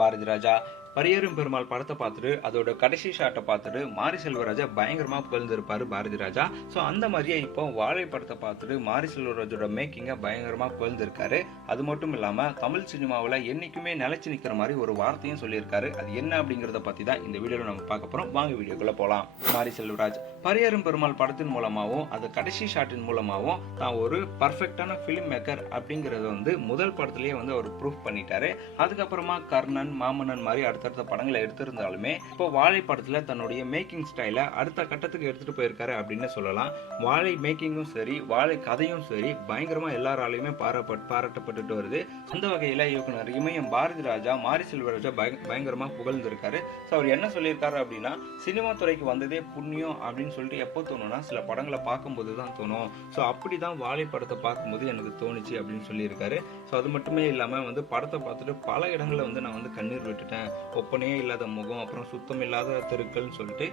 பாரதி ராஜா. பரியேறும் பெருமாள் படத்தை பார்த்துட்டு அதோட கடைசி ஷாட்டை பார்த்துட்டு மாரி செல்வராஜா பயங்கரமா புகழ்ந்திருப்பாரு பாரதி ராஜா. ஸோ அந்த மாதிரியே இப்போ வாழை படத்தை பார்த்துட்டு மாரி செல்வராஜோட மேக்கிங்கை பயங்கரமா புகழ்ந்திருக்காரு. அது மட்டும் இல்லாம தமிழ் சினிமாவில் என்னைக்குமே நிலைச்சு நிற்கிற மாதிரி ஒரு வார்த்தையும் சொல்லியிருக்காரு. அது என்ன அப்படிங்கிறத பத்தி தான் இந்த வீடியோவில் நம்ம பார்க்க போறோம். வாங்க வீடியோக்குள்ள போலாம். மாரி செல்வராஜ் பரியேறும் பெருமாள் படத்தின் மூலமாகவும் அது கடைசி ஷாட்டின் மூலமாகவும் தான் ஒரு பர்ஃபெக்டான ஃபிலிம் மேக்கர் அப்படிங்கறத முதல் படத்திலேயே அவர் ப்ரூஃப் பண்ணிட்டாரு. அதுக்கப்புறமா கர்ணன், மாமன்னன் மாதிரி அடுத்தடுத்த படங்களை எடுத்திருந்தாலுமே இப்போ வாழை படத்துல தன்னுடைய மேக்கிங் ஸ்டைல அடுத்த கட்டத்துக்கு எடுத்துட்டு போயிருக்காரு அப்படின்னு சொல்லலாம். வாழை மேக்கிங்கும் சரி, வாழை கதையும் சரி பயங்கரமா எல்லாராலையுமே பாராட்டப்பட்டு வருது. அந்த வகையில இயக்குனர் இமயம் பாரதி ராஜா மாரி செல்வராஜா பயங்கரமா புகழ்ந்திருக்காரு. அவர் என்ன சொல்லியிருக்காரு அப்படின்னா, சினிமா துறைக்கு வந்ததே புண்ணியம் அப்படின்னு சொல்லிட்டு எப்போ தோணும்னா சில படங்களை பார்க்கும்போது தான் தோணும். ஸோ அப்படிதான் வாழை படத்தை பார்க்கும்போது எனக்கு தோணுச்சு அப்படின்னு சொல்லியிருக்காரு. ஸோ அது மட்டுமே இல்லாம படத்தை பார்த்துட்டு பல இடங்களில் நான் கண்ணீர் விட்டுட்டேன். ஒப்பனையே இல்லாத முகம், அப்புறம் சுத்தம் இல்லாத தெருக்கள்னு சொல்லிட்டு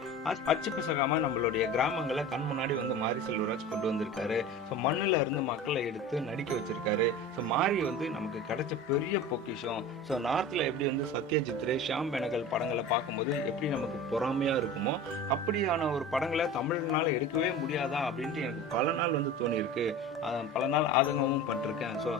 அச்சு பிசகாம நம்மளுடைய கிராமங்களை கண் முன்னாடி மாரி செல்வராஜ் கொண்டு வந்திருக்காரு. ஸோ மண்ணில் இருந்து மக்களை எடுத்து நடிக்க வச்சிருக்காரு. ஸோ மாரி நமக்கு கிடைச்ச பெரிய பொக்கிஷம். ஸோ நார்த்ல எப்படி சத்யஜித் ரே, ஷாம் பெனகல் படங்களை பார்க்கும்போது எப்படி நமக்கு பொறாமையா இருக்குமோ அப்படியான ஒரு படங்களை தமிழ்னால எடுக்கவே முடியாதா அப்படின்ட்டு எனக்கு பல நாள் தோணி இருக்கு. பல நாள் ஆதங்கமும் பட்டிருக்கேன். ஸோ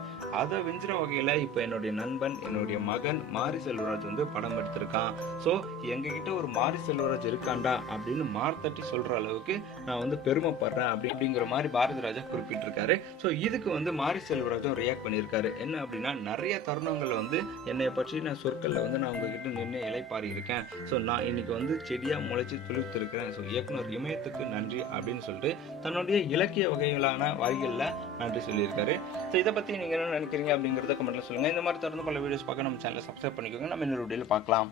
அதை விஞ்சுற வகையில இப்போ என்னுடைய நண்பன், என்னுடைய மகன் மாரி செல்வராஜ் படம் எடுத்திருக்கான். ஸோ எங்ககிட்ட ஒரு மாரி செல்வராஜ் இருக்காண்டா அப்படின்னு மார்த்தட்டி சொல்ற அளவுக்கு நான் பெருமைப்படுறேன் அப்படிங்கிற மாதிரி பாரதி ராஜா குறிப்பிட்டிருக்காரு. ஸோ இதுக்கு மாரி செல்வராஜும் ரியாக்ட் பண்ணியிருக்காரு. என்ன அப்படின்னா, நிறைய தருணங்கள் என்னை பற்றி நான் சொற்கள்ல நான் உங்ககிட்ட நின்று இலைப்பாரி இருக்கேன். ஸோ நான் இன்னைக்கு செடியா முளைச்சு துளிர்த்து இருக்கிறேன். ஸோ இயக்குனர் இமயத்துக்கு நன்றி அப்படின்னு சொல்லிட்டு தன்னுடைய இலக்கிய வகைகளான வரிகள்ல நன்றி சொல்லியிருக்காரு. ஸோ இதை பத்தி நீங்க என்ன நினைக்கிறீங்க அப்படிங்கறத கமெண்ட்ல சொல்லுங்க. இந்த மாதிரி தொடர்ந்து பல வீடியோஸ் பார்க்க நம்ம சேனலை சப்ஸ்கிரைப் பண்ணிக்கோங்க. நம்ம இன்னொரு வீடியோல பார்க்கலாம்.